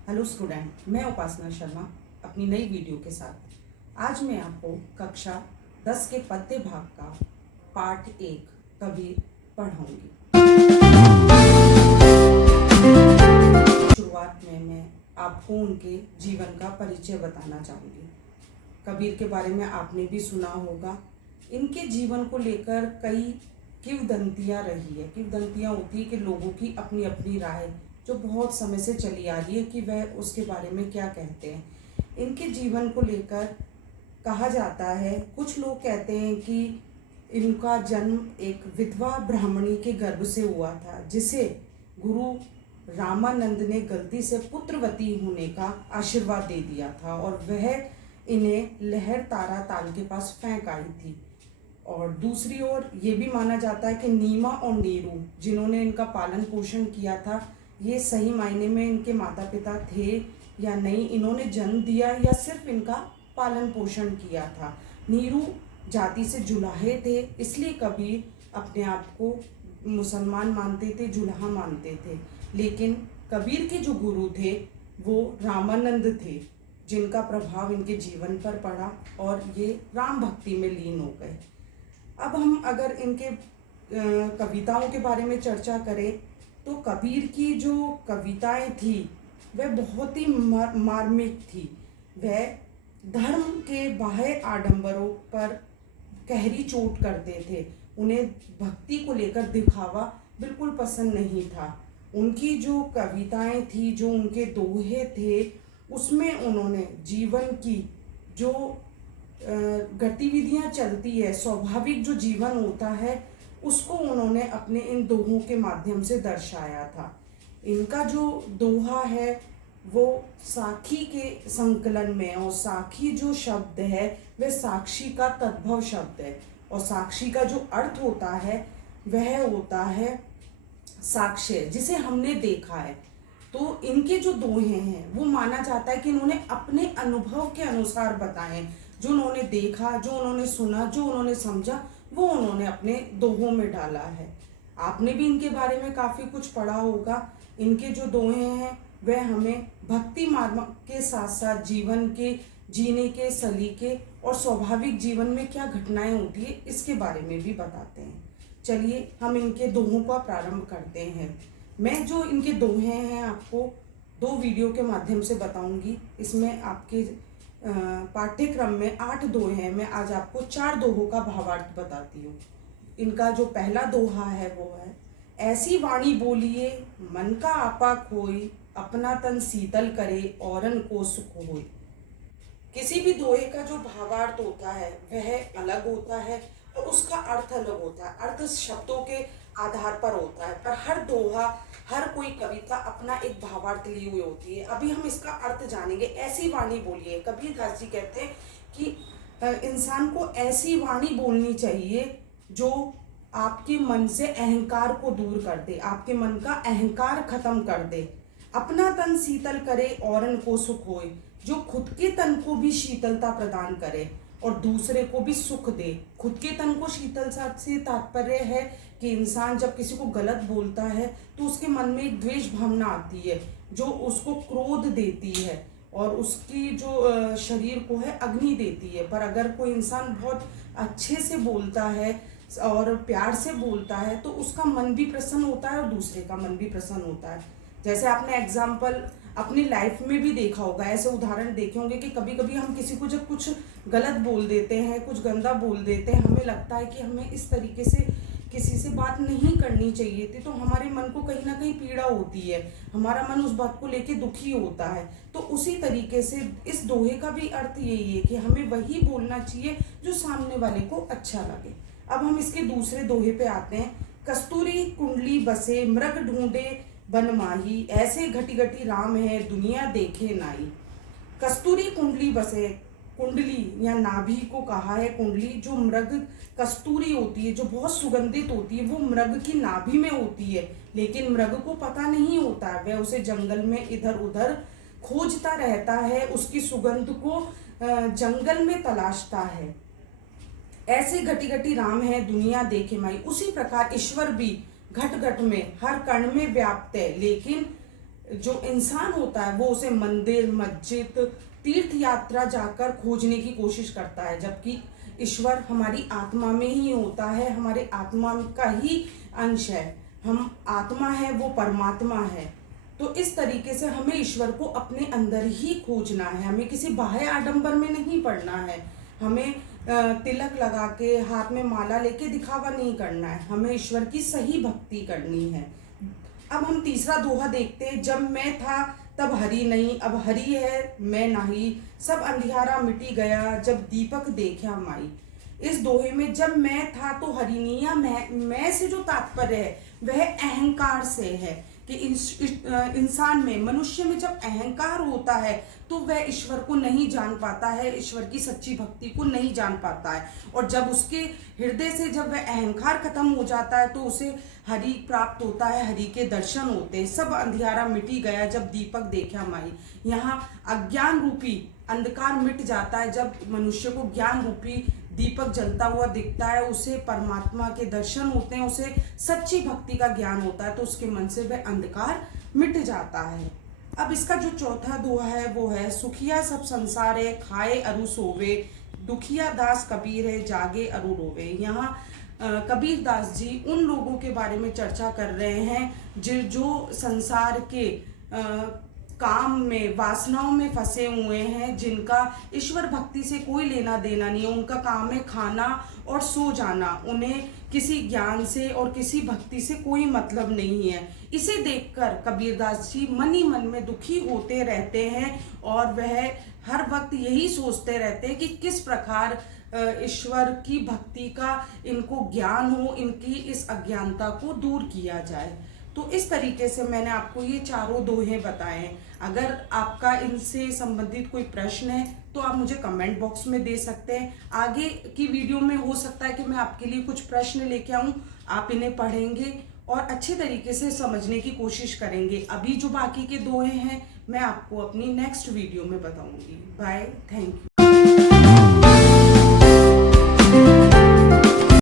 Hello student, मैं उपासना शर्मा अपनी नई वीडियो के साथ आज मैं आपको कक्षा 10 के पद्य भाग का पाठ 1 कबीर पढ़ाऊंगी। शुरुआत में मैं आपको उनके जीवन का परिचय बताना चाहूँगी। कबीर के बारे में आपने भी सुना होगा। इनके जीवन को लेकर कई किंवदंतियाँ रही है। किंवदंतियाँ होती है कि लोगों की अपनी अपनी राय जो बहुत समय से चली आ रही है कि वह उसके बारे में क्या कहते हैं। इनके जीवन को लेकर कहा जाता है, कुछ लोग कहते हैं कि इनका जन्म एक विधवा ब्राह्मणी के गर्भ से हुआ था, जिसे गुरु रामानंद ने गलती से पुत्रवती होने का आशीर्वाद दे दिया था और वह इन्हें लहर तारा ताल के पास फेंक आई थी। और दूसरी ओर ये भी माना जाता है कि नीमा और नीरू जिन्होंने इनका पालन पोषण किया था, ये सही मायने में इनके माता पिता थे या नहीं, इन्होंने जन्म दिया या सिर्फ इनका पालन पोषण किया था। नीरू जाति से जुलाहे थे, इसलिए कबीर अपने आप को मुसलमान मानते थे, जुलाहा मानते थे। लेकिन कबीर के जो गुरु थे वो रामानंद थे, जिनका प्रभाव इनके जीवन पर पड़ा और ये राम भक्ति में लीन हो गए। अब हम अगर इनके कविताओं के बारे में चर्चा करें तो कबीर की जो कविताएं थी वह बहुत ही मार्मिक थी। वह धर्म के बाह्य आडंबरों पर गहरी चोट करते थे। उन्हें भक्ति को लेकर दिखावा बिल्कुल पसंद नहीं था। उनकी जो कविताएं थी, जो उनके दोहे थे, उसमें उन्होंने जीवन की जो गतिविधियां चलती है, स्वाभाविक जो जीवन होता है, उसको उन्होंने अपने इन दोहों के माध्यम से दर्शाया था। इनका जो दोहा है वो साखी के संकलन में, और साखी जो शब्द है वह साक्षी का तद्भव शब्द है, और साक्षी का जो अर्थ होता है वह होता है साक्ष्य, जिसे हमने देखा है। तो इनके जो दोहे हैं वो माना जाता है कि इन्होंने अपने अनुभव के अनुसार बताए, जो उन्होंने देखा, जो उन्होंने सुना, जो उन्होंने समझा, वो उन्होंने अपने दोहों में डाला है। आपने भी इनके बारे में काफ़ी कुछ पढ़ा होगा। इनके जो दोहे हैं वह हमें भक्ति मार्ग के साथ साथ जीवन के जीने के सलीके और स्वाभाविक जीवन में क्या घटनाएं होती है इसके बारे में भी बताते हैं। चलिए हम इनके दोहों का प्रारंभ करते हैं। मैं जो इनके दोहे हैं आपको 2 वीडियो के माध्यम से बताऊंगी। इसमें आपके पाठ्यक्रम में 8 दोहे हैं, मैं आज आपको 4 दोहों का भावार्थ बताती हूँ। इनका जो पहला दोहा है वो है, ऐसी वाणी बोलिए मन का आपा खोई, अपना तन शीतल करे औरन को सुख होई। किसी भी दोहे का जो भावार्थ होता है वह अलग होता है और उसका अर्थ अलग होता है। अर्थ शब्दों के आधार पर होता है, पर हर दोहा, हर कोई कविता अपना एक भावार्थ ली हुई होती है। अभी हम इसका अर्थ जानेंगे। ऐसी वाणी बोलिए, कबीरदास जी कहते हैं कि इंसान को ऐसी वाणी बोलनी चाहिए जो आपके मन से अहंकार को दूर कर दे, आपके मन का अहंकार खत्म कर दे। अपना तन शीतल करे औरन को सुख होए, जो खुद के तन को भी शीतलता प्रदान करे और दूसरे को भी सुख दे। खुद के तन को शीतलता से तात्पर्य है कि इंसान जब किसी को गलत बोलता है तो उसके मन में एक द्वेष भावना आती है जो उसको क्रोध देती है और उसकी जो शरीर को है अग्नि देती है। पर अगर कोई इंसान बहुत अच्छे से बोलता है और प्यार से बोलता है तो उसका मन भी प्रसन्न होता है और दूसरे का मन भी प्रसन्न होता है। जैसे आपने एग्जाम्पल अपनी लाइफ में भी देखा होगा, ऐसे उदाहरण देखे होंगे कि कभी कभी हम किसी को जब कुछ गलत बोल देते हैं, कुछ गंदा बोल देते हैं, हमें लगता है कि हमें इस तरीके से किसी से बात नहीं करनी चाहिए थी, तो हमारे मन को कहीं ना कहीं पीड़ा होती है, हमारा मन उस बात को लेके दुखी होता है। तो उसी तरीके से इस दोहे का भी अर्थ यही है कि हमें वही बोलना चाहिए जो सामने वाले को अच्छा लगे। अब हम इसके दूसरे दोहे पे आते हैं। कस्तूरी कुंडली बसे मृग ढूंढे बन माही, ऐसे घटी घटी राम है दुनिया देखे नाई। कस्तूरी कुंडली बसे, कुंडली या नाभि को कहा है कुंडली, जो मृग कस्तूरी होती है, जो बहुत सुगंधित होती है, वो मृग की नाभि में होती है, लेकिन मृग को पता नहीं होता है। वह उसे जंगल में इधर उधर खोजता रहता है, उसकी सुगंध को जंगल में तलाशता है। ऐसे घटी घटी राम है दुनिया देखे माई। उसी प्रकार ईश्वर भी घट घट में हर कण में व्याप्त है, लेकिन जो इंसान होता है वो उसे मंदिर, मस्जिद, तीर्थ यात्रा जाकर खोजने की कोशिश करता है, जबकि ईश्वर हमारी आत्मा में ही होता है, हमारे आत्मा का ही अंश है। हम आत्मा है, वो परमात्मा है। तो इस तरीके से हमें ईश्वर को अपने अंदर ही खोजना है, हमें किसी बाह्य आडंबर में नहीं पड़ना है, हमें तिलक लगा के हाथ में माला लेके दिखावा नहीं करना है, हमें ईश्वर की सही भक्ति करनी है। अब हम तीसरा दोहा देखते हैं। जब मैं था तब हरि नहीं, अब हरि है मैं नहीं, सब अंधियारा मिटी गया, जब दीपक देखा माई। इस दोहे में जब मैं था तो हरि नहीं, या मैं से जो तात्पर्य है वह अहंकार से है कि इंसान में, मनुष्य में जब अहंकार होता है तो वह ईश्वर को नहीं जान पाता है, ईश्वर की सच्ची भक्ति को नहीं जान पाता है। और जब उसके हृदय से जब वह अहंकार खत्म हो जाता है तो उसे हरि प्राप्त होता है, हरि के दर्शन होते हैं। सब अंधियारा मिटी गया जब दीपक देखा माई। यहाँ अज्ञान रूपी अंधकार मिट जाता है जब मनुष्य को ज्ञान रूपी दीपक जलता हुआ दिखता है, उसे परमात्मा के दर्शन होते हैं, उसे सच्ची भक्ति का ज्ञान होता है, तो उसके मन से वह अंधकार मिट जाता है। अब इसका जो चौथा दोहा है वो है, सुखिया सब संसार है, खाए अरु सोवे, दुखिया दास कबीर है, जागे अरु रोवे। यहाँ कबीर दास जी उन लोगों के बारे में चर्चा कर रहे हैं जो संसार के काम में, वासनाओं में फंसे हुए हैं, जिनका ईश्वर भक्ति से कोई लेना देना नहीं है। उनका काम है खाना और सो जाना, उन्हें किसी ज्ञान से और किसी भक्ति से कोई मतलब नहीं है। इसे देखकर कबीरदास जी मन ही मन में दुखी होते रहते हैं और वह हर वक्त यही सोचते रहते हैं कि किस प्रकार ईश्वर की भक्ति का इनको ज्ञान हो, इनकी इस अज्ञानता को दूर किया जाए। तो इस तरीके से मैंने आपको ये चारों दोहे बताए। अगर आपका इनसे संबंधित कोई प्रश्न है तो आप मुझे कमेंट बॉक्स में दे सकते हैं। आगे की वीडियो में हो सकता है कि मैं आपके लिए कुछ प्रश्न लेके आऊं, आप इन्हें पढ़ेंगे और अच्छे तरीके से समझने की कोशिश करेंगे। अभी जो बाकी के दोहे हैं मैं आपको अपनी नेक्स्ट वीडियो में बताऊंगी। Bye, thank you.